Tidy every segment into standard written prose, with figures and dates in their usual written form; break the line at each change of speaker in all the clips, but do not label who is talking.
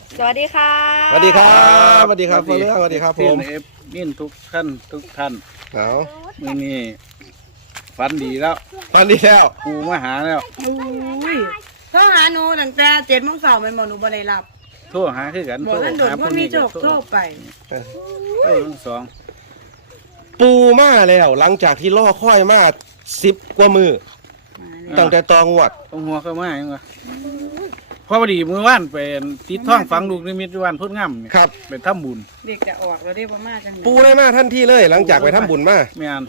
สวัสดีค่ะ
สวัสดีครับสวัสดีครับพ่อเรื่องสวัสดีครับผม
เอฟนี่ทุกท่าน
เอา
มื้อนี้ฝันดีแล้ว
วันนี้แล้ว
ปูมาหาแล้ว
อุ้ยโทรหาหนูตั้งแต่7 โมงเช้าแม่นบ่หนูบ่ได้รับ
โทรหาคือกัน
บ่ทันโดนว่ามีโจกโทรไป
โทรทั้งสอง
ปูมาแล้วหลังจากที่ล่อค่อยมา10 กว่ามือตั้งแต่ตองวด
ต้องหัวเข้ามาจังวะพอดีมื้อวานไปติดท้องฝังลูกนิมิตวันพุทธงามนี่
ครับ
ไปทำบุญ
เด็กจะออกแล้วได้บ่มาจัง
ปูได้มาทันทีเลย หลังจากไปทำบุญมา
แม่น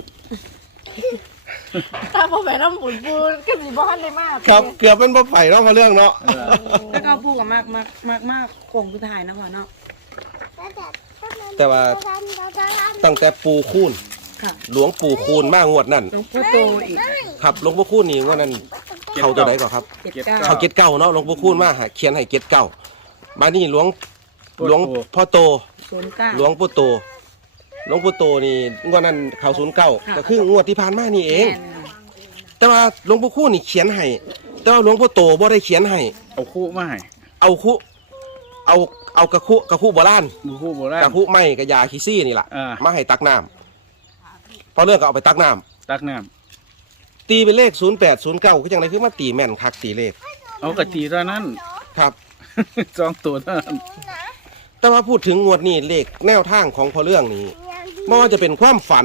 ถ้าพอไปน้ำบุญปูก็มีบ้านเลยมาก
ครับเกือบเป็นบ่ไผ่เนาะพ่อเรื่องเนาะ
แล้วก็พูดกับมากโคงสุดท้ายนะพ่อเนาะ
แต่ว่าตั้งแต่ปูคูน
ค่ะ
หลวงปู่คูนมางวดนั่น
หลวงพ่อโตอีก
ครับหลวงปู่คูนนี่งวดนั้นเขาตัวใดก่อนครับ
79
เขาเก็ดเก้าเนาะหลวงปู่คูนมาหาเขียนให้เก็ดเก้าบ้านนี้หลวงพ่อโต
09
หลวงปู่โตหลวงปู่โตนี่งวดนั้นเขา09ก็คืองวดที่ผ่านมานี่เอง แต่ว่าหลวงปู่คูนนี่เขียนให้แต่ว่าหลวงปู่โตบ่ได้เขียนให้
เอาคู่มาให้
เอาเอากระคุโบราณ
มือคู่โบราณ
กระคุไม้กระยาขี้ซี่นี่ล่ะ
มา
ให้ตักน้ำพอเรื่องก็เอาไปตักน้ำ
ตักน้
ตีเป็นเลข0809คือจังไดคือมาตีแม่นคักตีเลข
ำเอากะทิเท่านั้น
ครับ
สองตัวเท่านั้น
แต่ว่าพูดถึงงวดนี้เลขแนวทางของพอเรื่องนี้ไม่ว่าจะเป็นความฝัน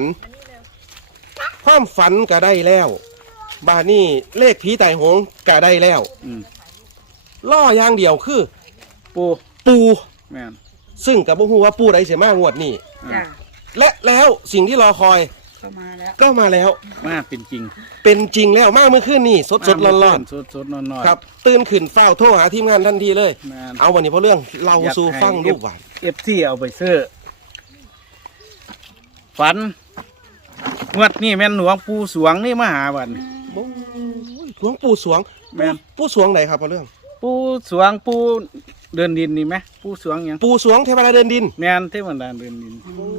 ก็ได้แล้วบาดนี้เลขผีไต่หงก็ได้แล้ว
อืม
ล่ออย่างเดียวคือ
ปู
ปู
แม่น
ซึ่งกับบ่ฮู้ว่าปูใดเสียมางวดนี้
จ้ะ
และแล้วสิ่งที่รอคอย
เข้ามาแล้ว
ก็มาแล้ว
มาเป็นจริง
เป็นจริงแล้วมากเมื่อคืนนี่สดๆร้อน
สดๆร้อน
ๆครับตื่นขึ้นเฝ้าโทรหาทีมงานทันทีเลย
แม่น
เอาวันนี้เพราะเรื่องเราสู่ฟังรูปหวาน
เอฟซีเอาไปซื้อฝันงวดนี่แม่นหลวงปู่สวงนี่มาหาวัน
โอ้ยหลวงปู่สวง
แม่น
ปู่สวงไหนครับเพราะเรื่อง
ปู่สวงปู่เดินดินนี่ไหมปู่สวงหยัง
ปู่สวงเทวดาเดินดิน
แม่นเทวดาเดินดิน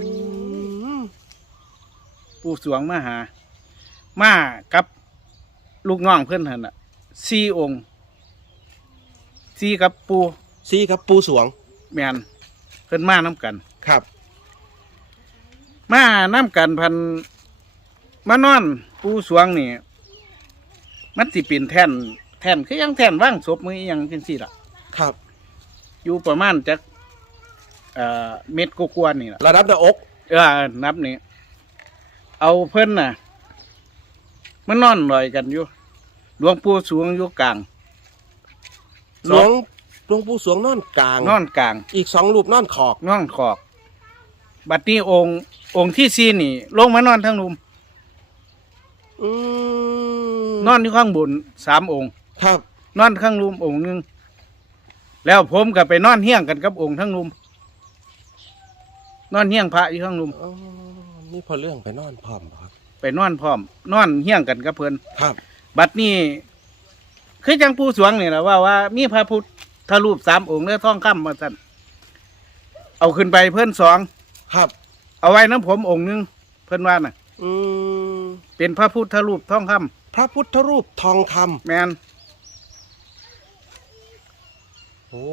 ปู่สวงมาหา มากับลูกน้องเพื่อนหั่นน่ะ4 องค์4กับปู่
ซีครับปู่สวง
แม่นเพิ่นมาน้กัน
ครับ
มาน้กันพันมานอนปู่สวงนี่มันสิเป็นแท่นคือยังแท่นว่างศพมืออหยังจังซี่ล่ะ
ครับ
อยู่ประมาณจักเม็ดกว่าๆนี่ล่ะ
ระดับหน้าอก
นับนี่เอาเพิ่นน่ะมันนอนลอยกันอยู่หลวงปู่สวงอยู่กลาง
หลวงปู่สวงนอนกลาง
นอนกลาง
อีก2รูปนอนขอก
นอนขอกบัดนี้องค์ที่สี่นี่ ลงมานอนทั้งลุม
อืม
นอนอยู่ข้างบน3 องค์
ครับ
นอนข้างลุมองค์หนึงแล้วผมก็ไปนอนเฮี้ยงกันกับองค์ทั้งลุมนอนเฮี้ยงพระอยู่ข้างลุม
อ๋อนี่พอเรื่องไปนอนพร้อมบ่ครับ
ไปนอนพร้อม นอนเฮี้ยงกันกับเพิ่น
ครับ
บัดนี้คือจังปู่สวงนี่แหละว่ามีพระพุทธรูป3 องค์เนื้อทองคำมาสั่นเอาขึ้นไปเพิ่น2
ครับ
เอาไว้น้ำผมองค์หนึงเพิ่นว่าน่ะ
อืม
เป็นพระพุทธรูปทองคำ
พระพุทธรูปทองคำ
แมน
โอ้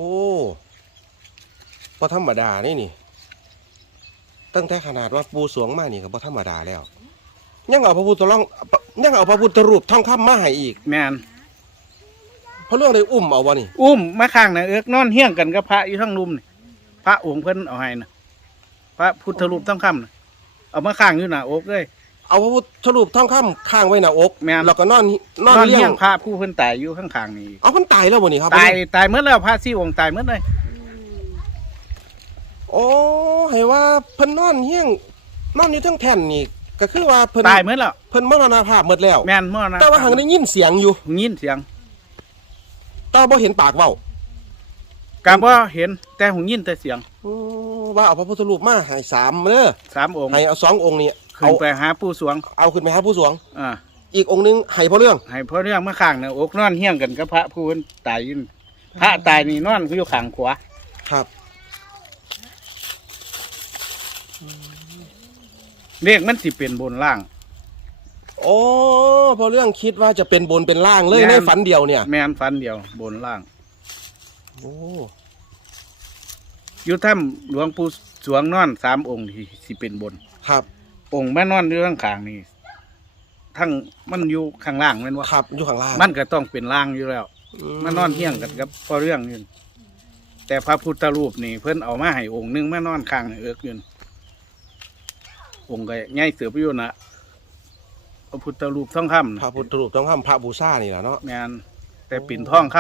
บ่ธรรมดานี่ตั้งแต่ขนาดว่าปู่สวงมานี่ก็บ่ธรรมดาแล้ว ยังเอาพระพุทธรูปทองคำมาให้อีก
แมน
เพราะเรื่องเลยอุ้มเอาวะนี่
อุ้มมาข้างน่ะนอนเฮี้ยงกันกับพระอยู่ทั้งลุมนี่พระองค์เพิ่นเอาให้น่ะพระพุทธรูปทองคำน่ะเอามาข้างอยู่หน้าอกเลย
เอาพระพุทธรูปทองคำข้างไว้หน้าอก
แม่น
แล้วก็นอน
นอน
เลี้
เฮี้
ย
ย
ง
งพระผู้เพิ่นตายอยู่ข้างๆนี่
เอามันตายแล้วบ่นี่ครับ
ตายเมื่อแล้วพระ4 องค์ตายเมื่อเลย
โอ้ให้ว่าเพิ่นนอนเฮี้ยงนอนอยู่เทั้งแผ่นนี่ก็คือว่าเพิ่น
ตายเมื่อแล้ว
เพิ่นมรณภาพหมดแล้ว
แมนเมื่อนะ
แต่ว่าหังได้ยินเสียงอยู่
ยินเสียง
แต่บ่เห็นปากเว้าก
าบ่เห็นแต่หูยินแต่เสียง
โอ้ว่าเอาพระพุทธรูปมาให้3เด้อ
3 องค์
ให้เอา2องค์นี่
ขึ้นไปหาปู่สวง
เอาขึ้นไปหาผู้สวง
อ่า
อีกองค์นึงให้พ่อเรื่อง
ให้พ่อเรื่องมาข้างน่ะอกนอนเฮี้ยงกันกับพระผู้เพิ่นตายอยู่พระตายนี่นอนอยู่ข้างขวา
ครับ
เลขมันสิเป็นบนล่าง
โอ้พอเรื่องคิดว่าจะเป็นบนเป็นล่างเลย
แม่น
ในฝันเดียวเนี่ย
แม่นฟันเดียวบนล่าง
โอ้
อยู่ถ้ำหลวงปู่สวงนอน3องค์ที่สิเป็นบน
ครับ
องค์แม่นอนอยู่ข้างข้างนี่ทั้งมันอยู่ข้างล่างแม่นว่า
ครับอยู่ข้างล่าง
มันก็ต้องเป็นล่างอยู่แล้ว มานอนเที่ยงกันกับพอเรื่องอยู่แต่พระพุทธรูปนี่เพิ่นเอามาให้องค์หนึงมานอนข้างเอิกอยู่องค์ก็ใหญ่เสือประโยชน์นะพระพุทธรูปทองคำ
พระพุทธรูปต้องทำพระบูชานี่แหละเนาะ
แม่นแต่ปิ่นทองค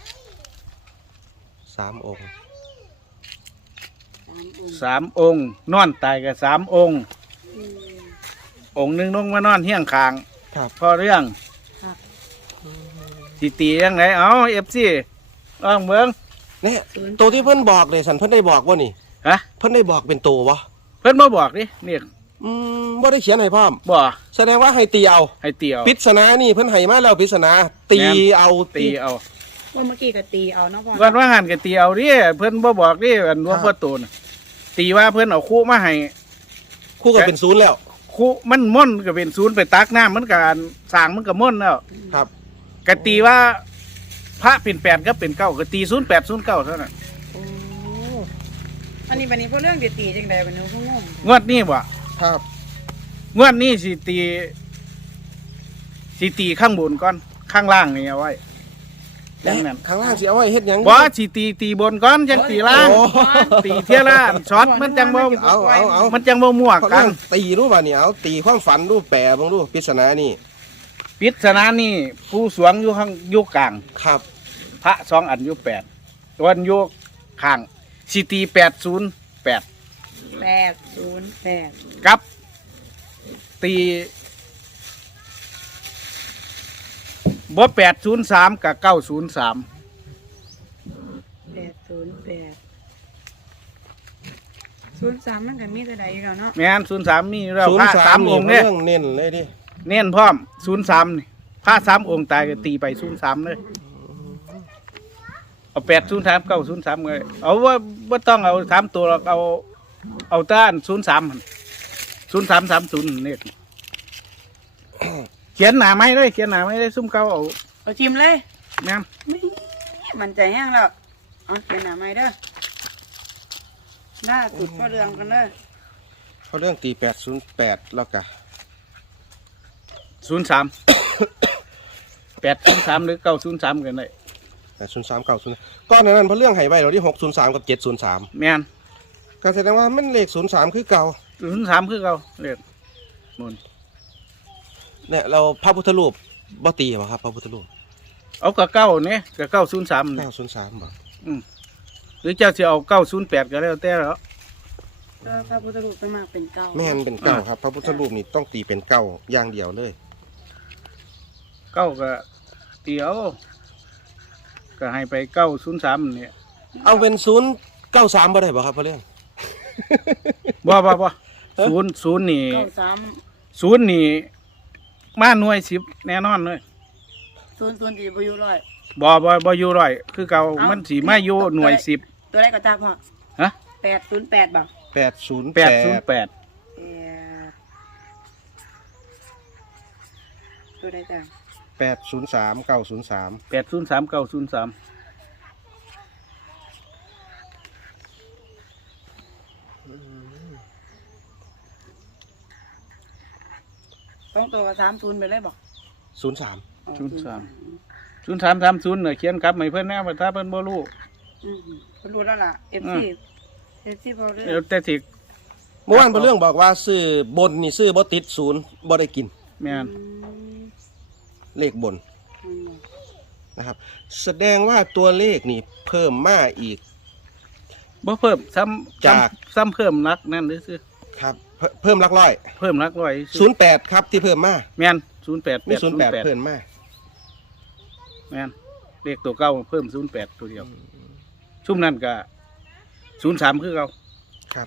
3 องค์
ำ3 องค์นอนตายกับ3 องค์ องค์หนึงลงมานอนเที่ยงข้าง
ครับ
พอเรื่องสิตียังไงเอาFC ลองเบิ่ง
เนี่ยตัวที่เพิ่นบอกเลยสันเพิ่นได้บอกว่านี่
ฮะ
เพิ่นได้บอกเป็นตัววะ
เพิ่นบ่บอกดินี่
บ่ได้เขียนให้พร้อม
บ่
แสดงว่าให้ตีเอา
ให้เตียว
ปริศนานี่เพิ่นให้มาแล้วปริศนาตีเอา
ตีเอา
ว่าเมื่อกี้ก็ตีเอาเนาะพ่อ
วันว่าหันก็ตีเอาดิเพิ่นบ่บอกดิอันหลวงพ่อโตน่ะตีว่าเพิ่นเอาคู่มาให้
คู่กับเป็นศูนย์แล้ว
คู่มันม่อนก็เป็นศูนย์ไปตักน้ำมันก็สร้างมันก็ม่อนแล้ว
ครับ
ก็ตีว่าพระเป็น8ก็เป็น9ก็ตี0809เท่านั้น
โอ้อันนี้วันนี้พ่อเรื่องเดี๋ยวตีจังไดวันนี้พ่องง
งวดนี้บ่
ครับ
งวดนี้สิตีข้างบนก่อนข้างล่างนี่เอาไว้จังนั้น
ข้างล่างสิเอาไว้เฮ็ดหยัง
บ่สิตีบนก่อนจังตีล่าง
โอ้
ตีเที่ยละช็อตมันจังบ่
เอา
มันจังบ่มั่ว
เขา
กั
เรื่
น
องตีรู้ป่ะนี่เอาตีความฝันรู้แปลบ้างรู้ปริศนานี่
ปริศนานี่ผู้สวงอยู่ข้างอยู่กลาง
ครับ
พระ2 อันอยู่8วันอยู่ข้างสิตี808
808
กับตีบ่803กับ903
03มันก็มีแต่ใดอยู่แล้วเนาะ
แม่น03มีแล้วพระ
03
3 องค์เนี่ย
เรื่องเน้นเลยดิ
เน้นพร้อม03นี่พระ3 องค์ตายก็ตีไป03เลยเอา803 903เลยเอาว่าบ่ต้องเอา3ตัวหรอกเอาต้าน03 0330นี่เขียนหน้าไม้เลยเขียนหน้าไม้เลยซุ่มเก่าเอา
เอาชิมเลย
แม่น
มันใจแห้งแล้วเอาเป็นหน้าไม้เด้อหน้าสุดพ่อเรื่องกันเด้อ
เขาเรื่องตี808แล้วก็
03 803หรือ903กันได้
803 903ก้อนนั้นเพราะเรื่องให้ไว้เราที่603กับ703
แม่น
ก็แสดงว่ามันเลข03คือเก่า
03คือเก่าเรียกมน
เนี่ยเราพระพุทธรูปบ่ตีบ่ครับพระพุทธรูป
เอากับ9เนี่ยกับ903นี่
903บ่
หรือเจ้าสิเอา908ก็แล้วแต่แล้ว
ก็พระพุทธรูปต้องมาเป็นเก้า
แม่นเป็นเก้าครับพระพุทธรูปนี่ต้องตีเป็นเก้าอย่างเดียวเลย
9ก็เตียวก็ให้ไป903เนี่ย
เอาเป็น093บ่ได้บ่ครับพ่อเรื่อง
บ่0นี่
93
0นี่มาหน่วย10แน่นอนเลย
00ที่บ่อยู่ร้อย
บ่อยู่ร้อยคือเก่า
เอ้ามั
มันสิมาอยู่หน่วย10
ตัวแรกก็จ้าพ่อ
ฮะ
808บ่
808
ตัวใดจ้า
803 903
803 903
ต้องตัวกับ30ไปเลยบ่
03
0330เนี่ยเขียนกลับให้เพิ่นแน่ว่าถ้าเพิ่นบ่รู้
เพิ่นรู้แล้วล่ะ FC พอเรื่อง
เดี๋ยวแต่สิ
เมื่อวานพ่อเรื่องบอกว่าซื้อบนนี่ซื้อบ่ติด0บ่ได้กิน
แม่น
เลขบนนะครับ แสดงว่าตัวเลขนี่เพิ่มมาอีก
บ่เพิ่ม
จาก
ซ้ำเพิ่มนักนั่นซื่อ
ครับเพิ่มหลักร้อย
เพิ่มนักร้อยซื่อ
08ครับที่เพิ่มมา
แม่น08
มี08เพิ่มมา
แม่นเลขตัวเก่าเพิ่ม08ตัวเดียวชุ่มนั้นก็03คือเก่า
ครับ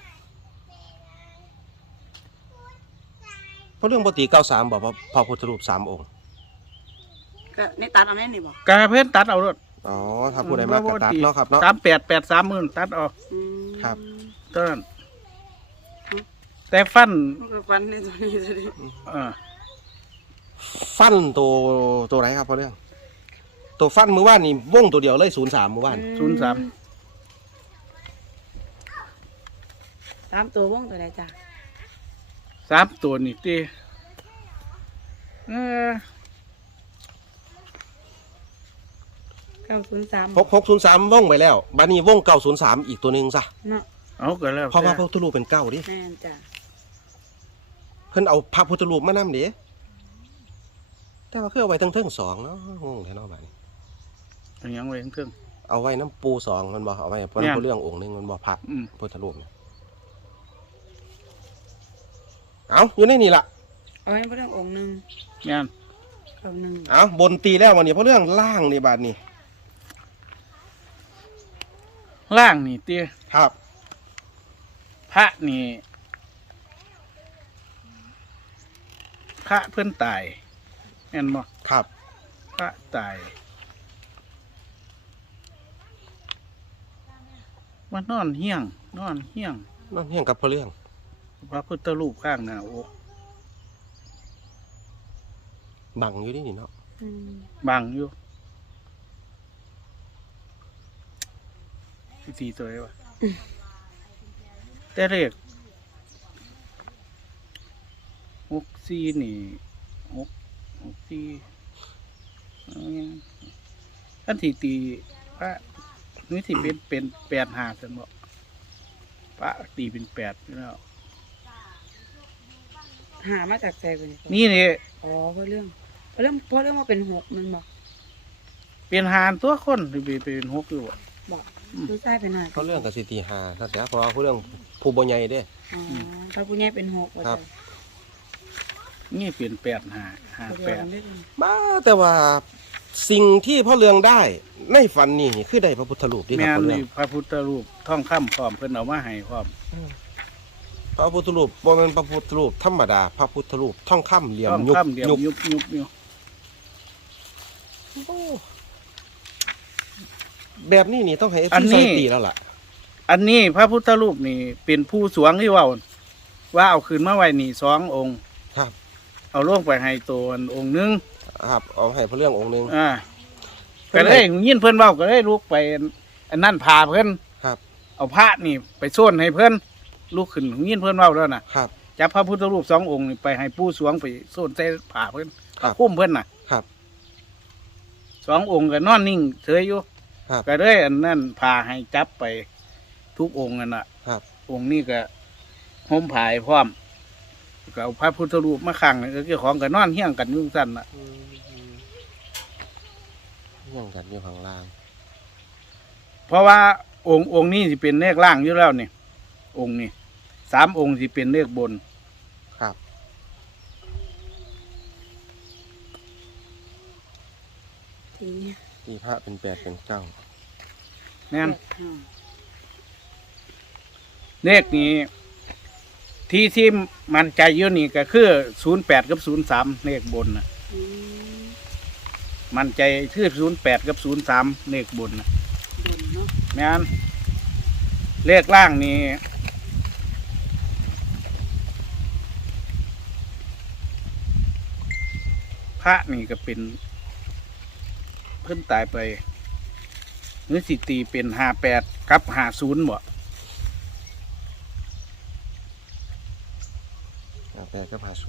เพราะเรื่องปกติ93บอกว่าพระพุทธรูป3องค์
ก็ในตัดเอาแน่นี่บ่
กาเพิ่นตัดเอารถ
อ๋อถ้าผู้ใดมากกตัดเนาะครับเนาะ
3883ตัดเอา
ครับ
เท่านั้นแต่ฟัน
มันก็ฟันในตัวนี้ตัวนี้
ฟันตัวไหนครับเพราะเรื่อง ตัวฟันมือว่านนี่วงตัวเดียวเลย03มือว่าน
03
3ตัววงตัวใดจ้ะ
3ตัวนี่ติ
903
6603วงไปแล้วบัดนี้วง903อีกตัวหนึงซะ
เนาะ
เอาก็แล้ว
เพราะว่าพระพุทธรูปเป็นเก้าดิ
แม่นจ้ะ
เพิ่นเอาพระพุทธรูปมานำเด้แต่ว่าคือเอาไว้ทั้งเทิง2เนาะงงแท้เนาะบัดนี้
เอาหยังไว้เครื่อง
เอาไว้น้ำปู2มันบ่เอาไว้
แม่
เพิ่น
น
เรื่ององค์หนึงมันบ่พระ
อืม
พุทธรูปเนี่ยเอาอยู่ในนี่ล่ะ
เอาให้พระเรื่ององค์หนึง
แม่น
91
เอาบนตีแล้ววันนี้เพราะเรื่องล่างนี่บาดนี้
ล่างนี่ติ
ครับ
พระนี่พระเพิ่นตายแม่นบ่
ครับ
พระตายมานอนเฮี้ยง
นั่นเฮี้ยงกับเพราะเรื่อง
พระพุทธรูปข้างหน้าอก
บังอยู่นี่เนาะ
อืม
บังอยู่สีตัวไหนวะแต่เลข64นี่64อันที่ตีพระนี่ที่เป็น85ซั่นบ่พระตีเป็น8อยู่แล้ว
หามาจากใจเพิ่น
นี่นี่
อ๋อเพราะเรื่องว่าเป็น6มันบ่
เป็นหานตัวคนหรือเป็น6อยู่บ่
บอกผู้ชายเป็น5
เพราะเรื่องกับสิตีหาถ้าแต่เพราะว่าเพราะเรื่องผู้บ่ใหญ่เด้
อ๋อถ้าผู้ใหญ่เป็น6ว่า
ครั
จ้ะ
บ นี่เป็น8
เดียวกันได้เลย
บ้าแต่ว่าสิ่งที่พ่อเรืองได้ในฝันนี่คือได้พระพุทธรูปที่ค
แม่
รับพ่อเรื
นนี่
อง
พระพุทธรูปทองคำพร้อมเพิ่นเอามาให้พร้อม
พระพุทธรูปบ่แม่นพระพุทธรูปธรรมดาพระพุทธรูปทองคำเหลี่ยม
ทอง
ยุบ
คำเดียว
ยุบ
ยุบอยู่
แบบนี้นี่ต้องให้
อัน
FC
นี้
ใส่ตีแล้วล่ะ
อันนี้พระพุทธรูปนี่เป็นผู้สวงที่ว่าเอาขึ้นมาไว้นี่2องค์
ครับ
เอาลงไปให้ตัวองค์หนึง
ครับเอาให้พ่อเรื่ององค์หนึง
ก็ได้ยินเพิ่นเว้าก็ได้ลุกไปอันนั้นพาเพิ่น
ครับ
เอาพระนี่ไปโซนให้เพิ่นลุกขึ้นยินเพิ่นเว้าแล้วน่ะ
ครับ
จับพระพุทธรูป2องค์นี่ไปให้ผู้สวงไปโซนใส่ผ้าเพิ่น
ครับ
คุ้มเพิ่นน่ะ
ครับ
2องค์ก็นอนนิ่งเฉยอยู่
ครับ
ก็เลยอันนั้นพาให้จับไปทุกองค์นั่นน่ะ
ครับ
องค์นี้ก็ห่มผ้าให้พร้อมก็เอาพระพุทธรูปมาขังนี่ก็เจ้าของก็นอนเฮี้ยงกันอยู่ซั่นน่ะ
เรื่องกันอยู่ข้างล่าง
เพราะว่าองค์นี้สิเป็นเลขล่างอยู่แล้วนี่องค์นี้3องค์สิเป็นเลขบน
ครับ
ที
ตีพระเป็น8เป็น9
แม่น
อืม
เลขนี้ที่มันใจอยู่นี่ก็คือ08กับ03เลขบนน่ะ
อืม
มันใจคือ08กับ03เลขบนน่ะ
เด่นเนาะ
แม่นเลขล่างนี่พระนี่ก็เป็นเพิ่นตายไปหรือสิตีเป็น58กับ50บ่
8กับ50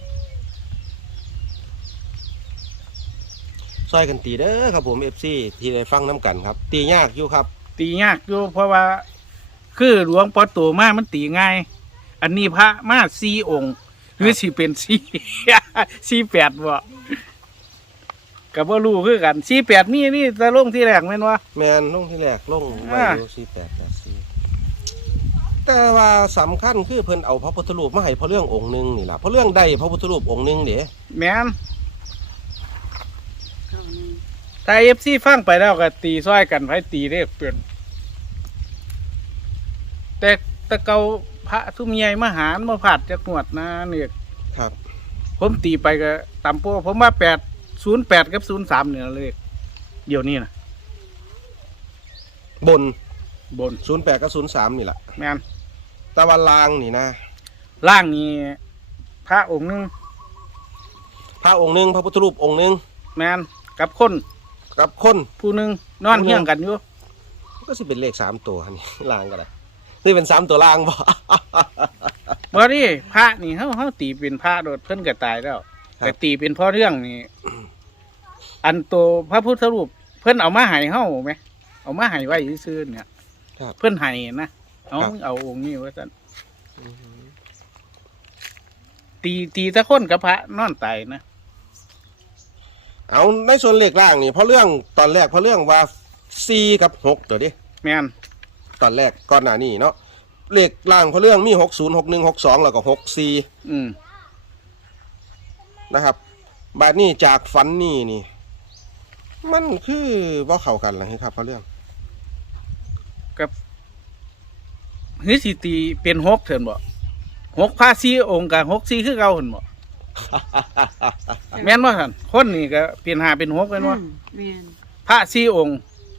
ซอยกันตีเด้อครับผม FC ที่ได้ฟังน้ำกันครับ ตียากอยู่ครับ
ตียากอยู่เพราะว่า คือหลวงพ่อโตมามันตีง่าย อันนี้พระมา4องค์หรือสิเป็น48บ่ก็บ่รู้คือกัน48นี่จะลงที่แรกแม่นว่า
แมนลงที่แรกลงไว้อยู่4884แต่ว่าสำคัญคือเพิ่นเอาพระพุทธรูปมาให้พระเรื่ององค์หนึงนี่ล่ะพระเรื่องได้พระพุทธรูปองค์หนึงเด้
แม่น
91
ถ้า FC ฟังไปแล้วก็ตีซ้อยกันไผตีเลขเปลี่ยนแต่เก่าพระทุมใหญ่มหารมาผัดจักงวดนะเนี่ย
ครับ
ผมตีไปก็ต่ำโป้ผมว่า08กับ03เนี่ยเลขเดี๋ยวนี้นะ
บน
บน
08กับ03นี่ล่ะ
แม่น
ตะวันลางนี่นะ
ล่างนี้พระองค์หนึง
พระองค์หนึงพระพุทธรูปองค์หนึง
แม่นกับคน
กับคน
ผู้หนึงนอนเฮี้ยงกันอยู่
ก็สิเป็นเลข3ตัวหั่นนี่ ลางก็ได้นี่เป็น3ตัวล่างบ่
บ่นี่พระนี่เฮาตีเป็นพระโดดเพิ่นก็ตายแล้วแต่ตีเป็นพ่อเรื่องนี่ อันโตพระพุทธรูปเพิ่นเอามาให้เฮาไหมเอามาให้ไว้ซื่อๆเนี่ย
ครับ
เพิ่นให้นะเอา
ครับ
เอาองค์นี้ว่าซั่นตีตะคนกับพระนอนตายนะ
เอาในส่วนเลขล่างนี่เพราะเรื่องตอนแรกเพราะเรื่องว่า4กับ6เดี๋ยวดิ
แม่น
ตอนแรกก่อนหน้านี้เนาะเลขล่างเพราะเรื่องมี60 61 62แล้วก็64
อืม
นะครับบาดนี้จากฝันนี่มันคือบ่เข้ากันล่ะครับเพราะเรื่อง
กับฮือสิตีเป็น6เถินบ่6พระ4องค์กับ6 4คือเก่าหั่นบ่แม่นบ่ซั่นคนนี่ก็เป็น5เป็น6กันบ่
แม่น
พระ4องค์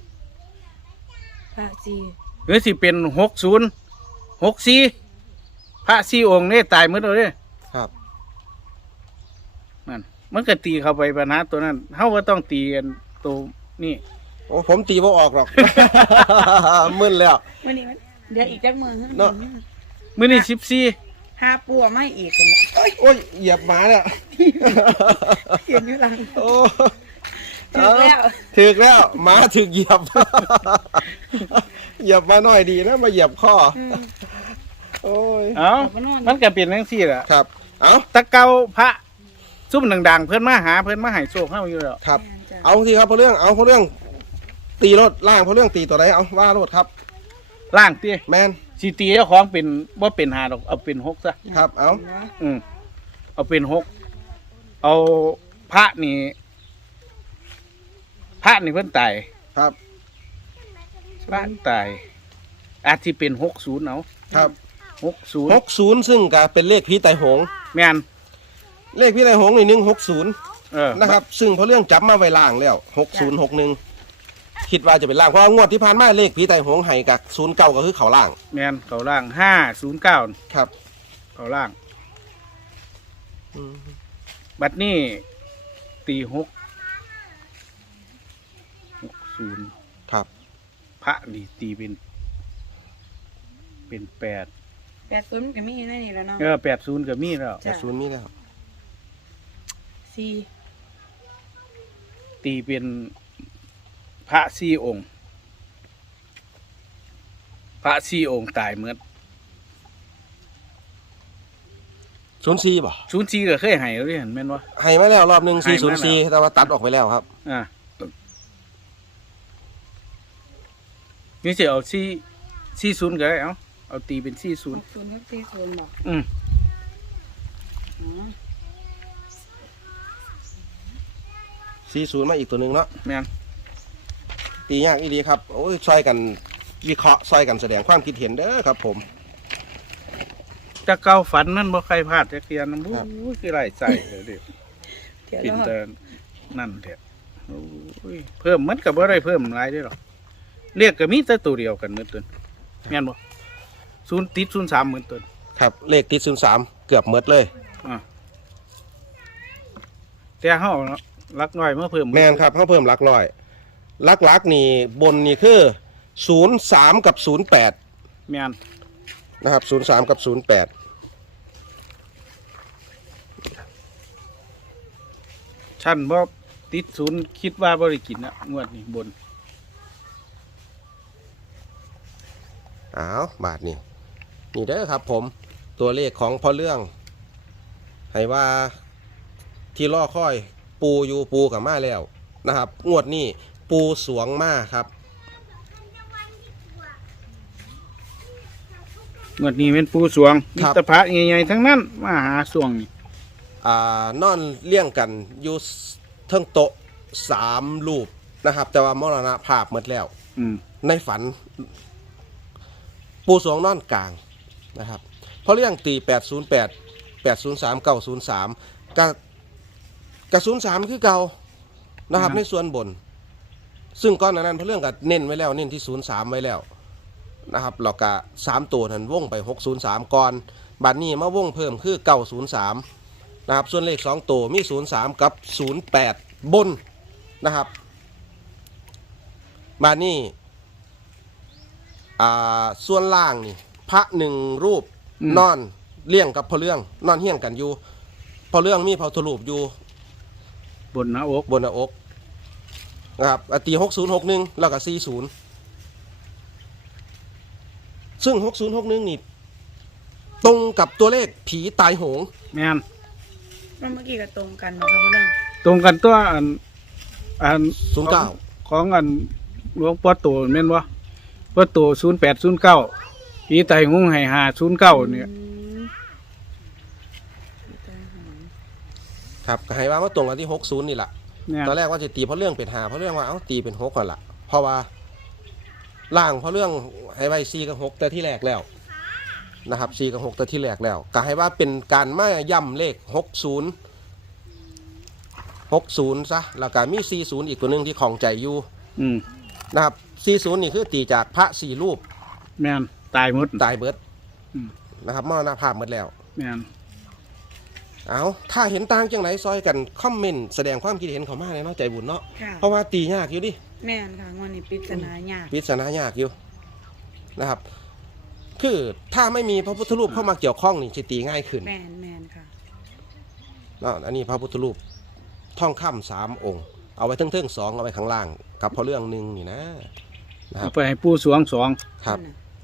พระจี
หรือสิเป็น60 64พระ4องค์นี่ตายหมดแล้วเด้
ครับ
นั่นมันก็ตีเข้าไปปัญหาตัวนั้นเฮาก็ต้องตีกันตัวนี่
โอ้ผมตีบ่ออกหรอก มึนแล้ว
วันนี้มันเดี๋ยวอีกจักมือ
เนาะ
มื้อนี้14
หาปัวไม่อีกกันเนี่ยโอ้ย
โอ้ยเหยียบหมาเนี่ย
เขียนอยู่หลัง
โอ้
ถึงแล้ว
ถึกแล้วหมาถึกเหยียบ เหยียบมาหน่อยดีนะมาเหยียบข้อโอ้ย
เอ้ามันก็เป็นจังซี่ล่ะ
ครับ เอา
ตะเกาพระซุ่มดังๆเพิ่นมาหาเพิ่นมาให้โชคเฮาอยู่แล้ว
ครับ เอาทีครับเพราะเรื่องเอาเพราะเรื่อง ตีรถล่างเพราะเรื่องตีตัวไหนเอาว่ารถครับ
ล่างติ
แมน
สิตีเจ้าของเป็นบ่เป็น5ดอกเอาเป็น6ซะ
ครับเอา
เอาเป็น6เอาพระนี่เพิ่นตาย
ครับ
พระตายอาจสิเป็น60เอา
ครับ
60
60ซึ่งก็เป็นเลขผีไตโหง
แม่น
เลขผีไตโหงนี่160นะครับ ซึ่งเพราะเรื่องจับมาไว้ล่างแล้ว6061คิดว่าจะเป็นล่างเพราะว่างวดที่ผ่านมาเลขผีไตโหงให้กับ09ก็คือเขาล่าง
แม่นเขาล่าง509
ครับ
เขาล่าง บัดนี้ตี60
ครับ
พระนี่ตีเป็น8
80มันก็มีในนี่แล้วเนาะ
80ก็มีแล้ว
แต่ศูนย์มีแล้ว
4
ตีเป็นพระ4องค์ พระ4องค์ตายเหมือน
04บ่
04ก็เคยให้แล้วเด้เห็นแม่นบ่
ให้มาแล้วรอบหนึง
ให้มาแล้ว
404แต่ว่าตัดออกไปแล้วครับ
นี่สิเอา40ก็ได้เอาตีเป็น40
60กับ40บ่
อืม
อ๋อ
40มาอีกตัวหนึงเนาะ
แม่น
ตียากอีดีครับโอ้ยช่วยกันวิเคราะห์ช่วยกันแสดงความคิดเห็นเด้อครับผม
แต่เก่าฝันมันบ่ใครพลาดจักเที่ยนำ
ครับ
คือไรใส่เลยเด้
เดี๋ยว
เป็น
รอ
แต่นั่นแท้โอ้ยเพิ่มมันก็บ่ได้เพิ่มหลายเด้หรอกเรียกก็มีแต่ตัวเดียวกันเหมือนต้นแม่นบ่0ติด03เหมือนต้น
ครับเลขติด03เกือบหมดเลย
แต่เฮาลักน้อยมาเพิ่ม
แมนครับเขาเพิ่มหลักร้อยหลักนี่บนนี่คือ03กับ08
แม่น
นะครับ03กับ08
ชั้นบ่ติด0คิดว่าบ่ได้กินนะงวดนี้บน
อ้าวบาทนี่นี่เด้อครับผมตัวเลขของพ่อเรื่องให้ว่าที่ล่อค่อยปูอยู่ปูกับมาแล้วนะครับงวดนี้ปูสวงมาครับ
งวดนี้เป็นปูสวงมีแตะพระใหญ่ๆทั้งนั้นมาหาสวงนี่
นอนเลี้ยงกันอยู่เทิงโต๊ะ3รูปนะครับ แต่ว่ามรณภาพหมดแล้ว ในฝัน ปูสวงนอนกลางนะครับเพราะเรื่องตี808 803 903กับ03คือเก่านะครับในส่วนบน ซึ่งก้อนนั้นเพราะเรื่องกับเน้นไว้แล้วเน้นที่03ไว้แล้วนะครับเราก็3ตัวนั้นวงไป603ก่อนบัดนี้มาวงเพิ่มคือ903นะครับส่วนเลข2ตัวมี03กับ08บนนะครับบัดนี้ส่วนล่างนี่พระหนึ่งรูปนอนเลี้ยงกับพระเรื่องนอนเฮี้ยงกันอยู่พระเรื่องมีพระพุทธรูปอยู่
บนหน้าอก
บนหน้าอกนะครับตี6061แล้วก็40ซึ่ง6061นี่ตรงกับตัวเลขผีตายโหง
แม่น
เมื่อกี้ก็ตรงกันบอกครับพ่อเรื่อง
ตรงกันตัวอัน
09
ของอันหลวงพ่อโตแม่นบ่พ่อโต0809ผีไตงงให้509เนี่ย
ครับก็ให้ว่ามาตรงกันที่60นี่แหละ
เนี่ย
ตอนแรกว่าจะตีเพราะเรื่องเป็น5เพราะเรื่องว่าเอ้าตีเป็น6ก่อนละเพราะว่าล่างเพราะเรื่องให้ไว้4กับ6แต่ที่แรกแล้วนะครับ4กับ6แต่ที่แรกแล้วก็ให้ว่าเป็นการมาย่ำเลข60ซะแล้วก็มี40อีกตัวหนึงที่ของใจอยู่ นะครับ40นี่คือตีจากพระ4รูป
แม่นตายหมด
ตายเบิด
อืม
นะครับมรณภาพหมดแล้ว
แม่น
เอาถ้าเห็นต่างจังไหนซอยกันคอมเมนต์แสดงความคิดเห็นเขามาเลยเนาะใจบุญเนาะ
ค่ะ
เพราะว่าตียากอยู่ดิ
แม่นค่ะงอนนี่ปริศนายาก
ปริศนายากอยู่นะครับ คือถ้าไม่มีพระพุทธรูปเข้ามาเกี่ยวข้องนี่จะตีง่ายขึ้น
แม่นค่ะ
เนาะอันนี้พระพุทธรูปท่องค่ำ3 องค์เอาไว้เทิงๆ2เอาไว้ข้างล่างกับพอเรื่องหนึ่งนี่นะครั
เอา
บ
ไปให้ปู่สวงสอง
ครับ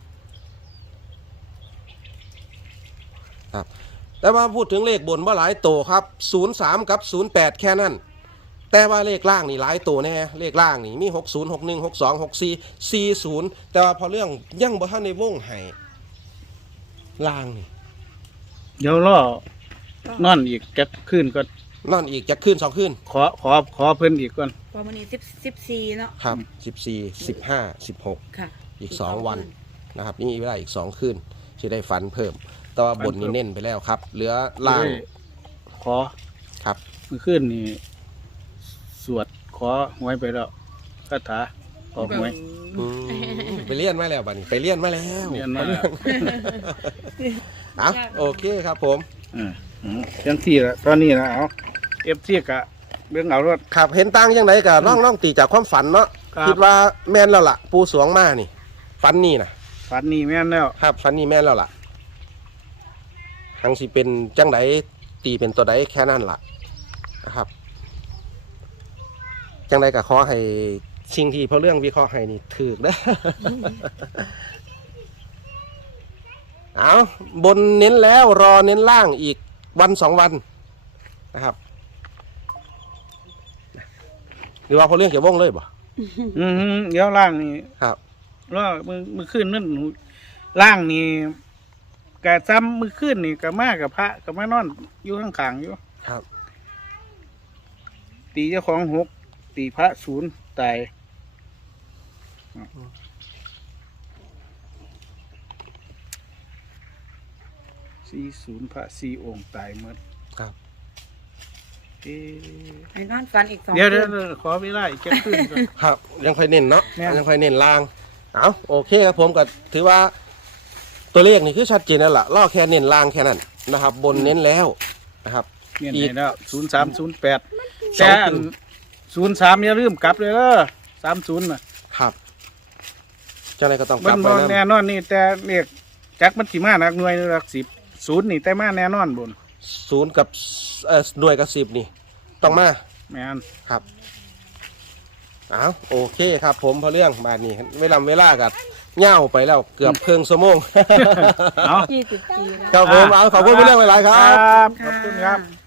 ครับแต่ว่าพูดถึงเลขบนว่าหลายโตครับ03กับ08แค่นั้นแต่ว่าเลขล่างนี่หลายโตแน่เลขล่างนี่มี60 61 62 64 40แต่ว่าพอเรื่องยังบ่ทันในวงให้ล่างนี่
เดี๋ยวรอนอนอีกจักคืนก่อน
นอนอีกจะขึ้น2คืน
ขอเพิ่นอีกก่อน
พอมันนี่14เนาะ
ครับ14 15 16
ค่ะ
อีก2 วันนะครับนี่มีเวลาอีก2 คืนจะได้ฝันเพิ่ม แต่ว่าบนนี้เน้นไปแล้วครับ เหลือล่าง
ขอ
ครับ
เมื่อคืนนี่สวดขอหวยไปแล้วคาถาออกหวย
ไปเลี่ยนมาแล้วบัดนี้ไปเลี่ยนมาแล้ว
เรียนมาแล้ว
อ่ะโอเคครับผม
ยังที่ละตอนนี้นะเอาเอฟซีกะเรื่องเอารถ
ครับเห็นตั้งยังไงกับน้องตีจากความฝันเนาะ
ครับ
คิดว่าแม่นแล้วล่ะ ปูสวงมานี่ฝันนี่นะ
ฝันนี่แม่นแล้ว
ครับฝันนี่แม่นแล้วล่ะทั้งสิเป็นจังไดตีเป็นตัวใดแค่นั้นล่ะนะครับ จังไดก็ขอให้สิ่งที่พอเรื่องวิเคราะห์ให้นี่ถูกนะ เอาบนเน้นแล้วรอเน้นล่างอีกวัน2 วันนะครับ หรือว่าพอเรื่องเกี่ยววงเลยบ่
เดี๋ยวล่างนี่
ครับ
ว่ามือขึ้นนั่นล่างนี่กะซ้ำมือขึ้นนี่กะมากับพระกะมานอนอยู่ข้างๆอยู่
ครับ
ตีเจ้าของ6ตีพระ0ตาย40พระ4 องค์ตายหมด
ครับ
เอ๊ะ
ให้นอนฟันอีก2
เดี๋ยว
คืน
ขอเวลาอีกแค่คืนก่อน
ครับยังค่อยเน้นเนาะ
แม่น
ยังค่อยเน้นล่างเอาโอเคครับผมก็ถือว่าตัวเลขนี่คือชัดเจนแล้วล่ะล่อแค่เน้นล่างแค่นั้นนะครับ บนเน้นแล้วนะครับ
เนี่ย
อีก
ไหนแล้ว0308
ส
แต่
องคืน
03อย่าลืมกลับเลยเด้อ30น่ะ
ครับเจ้าไหนายก็ต้องก
มั
ลั
น
บ
บ่
ไป
แน่
นะ
นอนนี่แต่เรียกจักมันสิมาหนักหน่วยหรือหลัก10 0นี่แต่มาแน่นอนบน
0กับหน่วยกับ10นี่ต้องมา
แม่น
ครับเอาโอเคครับผมพอเรื่องบาดนี้เวลากับเหย่าไปแล้วเกือบเพิ่งชั่วโมง
เอา
24
ครับผมเอาขอบคุณพอเรื่องหลายๆครับ
ขอบคุณครับ
ะ